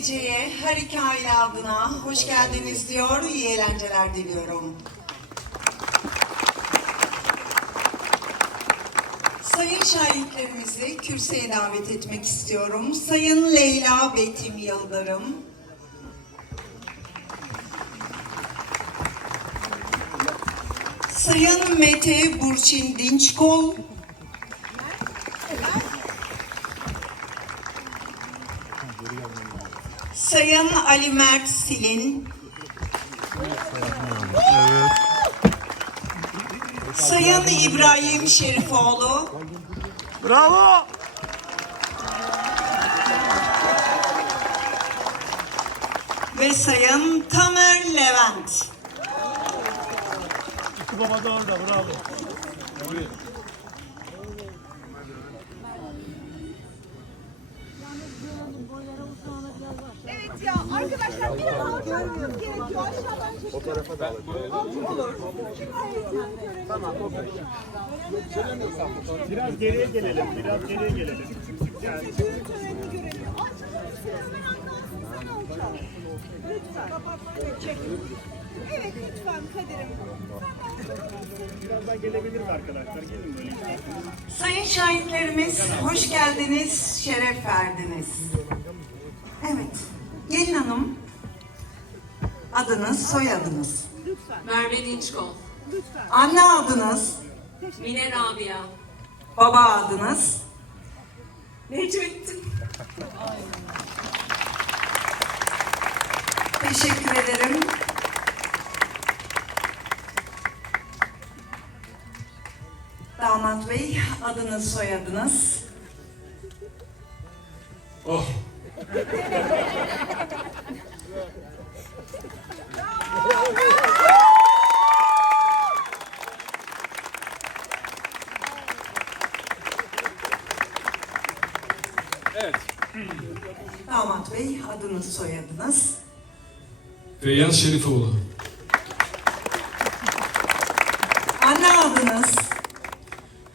geceye her iki hoş geldiniz diyor, iyi eğlenceler diliyorum. Sayın şahitlerimizi kürsüye davet etmek istiyorum. Sayın Leyla Betim Yıldırım, Sayın Mete Burçin Dinçkol, Sayın Ali Mert Silin, Sayın İbrahim Şerifoğlu, Bravo! ve Sayın Tamer Levent. Baba da orada bravo. Çekin. Fotoğrafa da Olur. Tamam. Biraz geriye gelelim, biraz geriye gelelim. Evet. Sayın şahitlerimiz hoş geldiniz, şeref verdiniz. Evet, gelin hanım adınız, soyadınız, Merve Dinçkol, anne adınız, Mine Rabia, baba adınız, Necmettin. Teşekkür ederim. Damat Bey, adınız, soyadınız. Oh. Evet. Damat Bey, adınız, soyadınız. Feyyaz Şerifoğlu. Anne adınız,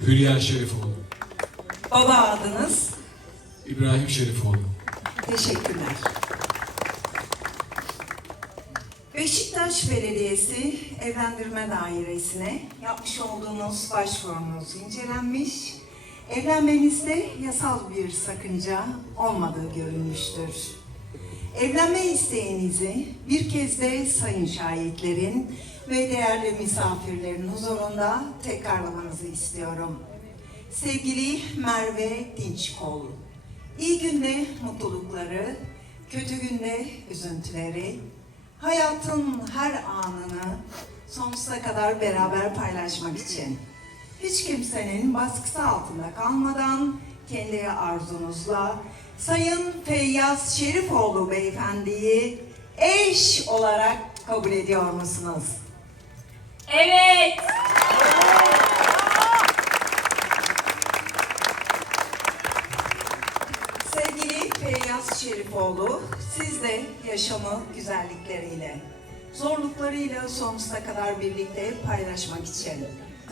Hülya Şerifoğlu. baba adınız. İbrahim Şerifoğlu. Teşekkürler. Beşiktaş Belediyesi Evlendirme Dairesi'ne yapmış olduğunuz başvurunuz incelenmiş. Evlenmenizde yasal bir sakınca olmadığı görülmüştür. Evlenme isteğinizi bir kez de sayın şahitlerin ve değerli misafirlerin huzurunda tekrarlamanızı istiyorum. Sevgili Merve Dinçkol, iyi günde mutlulukları, kötü günde üzüntüleri, hayatın her anını sonsuza kadar beraber paylaşmak için hiç kimsenin baskısı altında kalmadan kendi arzunuzla Sayın Feyyaz Şerifoğlu beyefendiyi eş olarak kabul ediyor musunuz? Evet. Sevgili Feyyaz Şerifoğlu, siz de yaşamı güzellikleriyle, zorluklarıyla sonsuza kadar birlikte paylaşmak için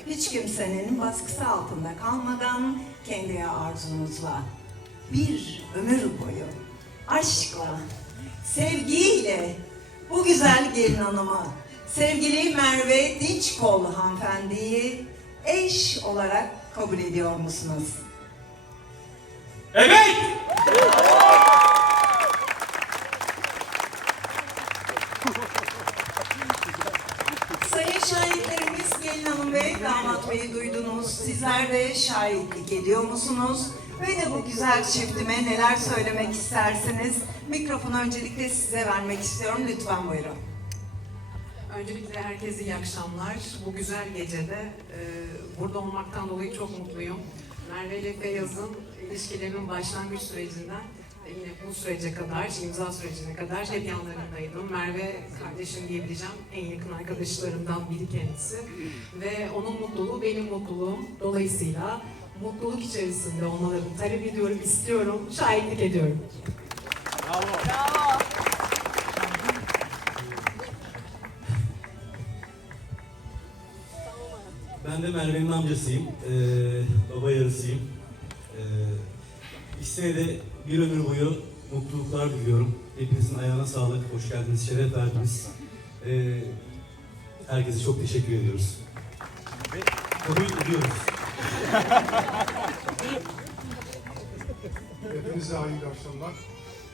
hiç kimsenin baskısı altında kalmadan kendi arzunuzla bir ömür boyu aşkla, sevgiyle bu güzel gelin hanımı, sevgili Merve Dinçkol hanımefendiyi eş olarak kabul ediyor musunuz? Evet! Sayın şahitlerimiz gelin hanım ve damat beyi duydunuz. Sizler de şahitlik ediyor musunuz? Ve de bu güzel çiftime neler söylemek istersiniz? Mikrofonu öncelikle size vermek istiyorum. Lütfen buyurun. Öncelikle herkese iyi akşamlar. Bu güzel gecede e, burada olmaktan dolayı çok mutluyum. Merve ile Feyyaz'ın ilişkilerinin başlangıç sürecinden yine bu sürece kadar, imza sürecine kadar hep yanlarındaydım. Merve kardeşim diyebileceğim en yakın arkadaşlarımdan biri kendisi. Ve onun mutluluğu benim mutluluğum. Dolayısıyla mutluluk içerisinde olmalarını talep ediyorum, istiyorum, şahitlik ediyorum. Ben de Merve'nin amcasıyım. Ee, baba yarısıyım. Ee, İsteğe de bir ömür boyu mutluluklar diliyorum. Hepinizin ayağına sağlık, hoş geldiniz, şeref verdiniz. Ee, herkese çok teşekkür ediyoruz. Kabul ediyoruz. Hepinize hayırlı akşamlar.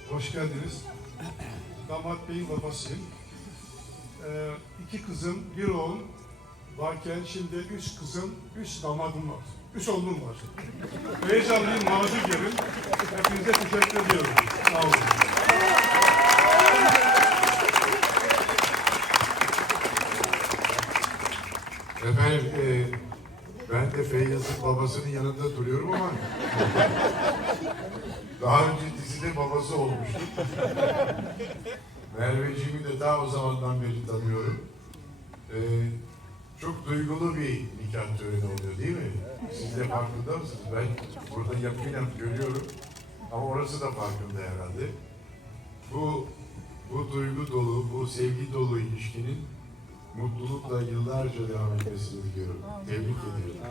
Hoş geldiniz. Damat Bey'in babasıyım. Ee, iki kızım, bir oğlum varken şimdi üç kızım, üç damadım var. Üç oğlum var. Heyecanlıyım, mazur gelin. Hepinize teşekkür ediyorum. Sağ olun. Efendim, e, ben de Feyyaz'ın babasının yanında duruyorum ama daha önce dizide babası olmuştu. Merveciğimi de daha o zamandan beri tanıyorum. E, çok duygulu bir nikah töreni oluyor değil mi? Siz de farkında mısınız? Ben burada yakinen görüyorum ama orası da farkında herhalde. Bu bu duygu dolu, bu sevgi dolu ilişkinin mutlulukla yıllarca devam etmesini diliyorum. Tebrik ediyorum.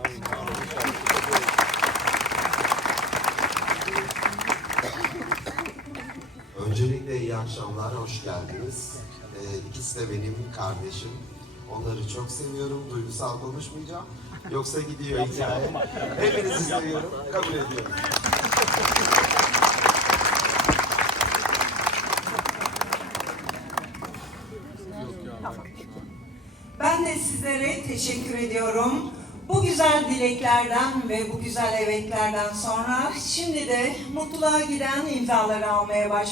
Öncelikle iyi akşamlar, hoş geldiniz. Ee, ikisi de benim kardeşim. Onları çok seviyorum, duygusal konuşmayacağım. Yoksa gidiyor hikaye. Hepinizi seviyorum, kabul ediyorum. Ben de sizlere teşekkür ediyorum. Bu güzel dileklerden ve bu güzel evetlerden sonra şimdi de mutluluğa giden imzaları almaya başlıyoruz.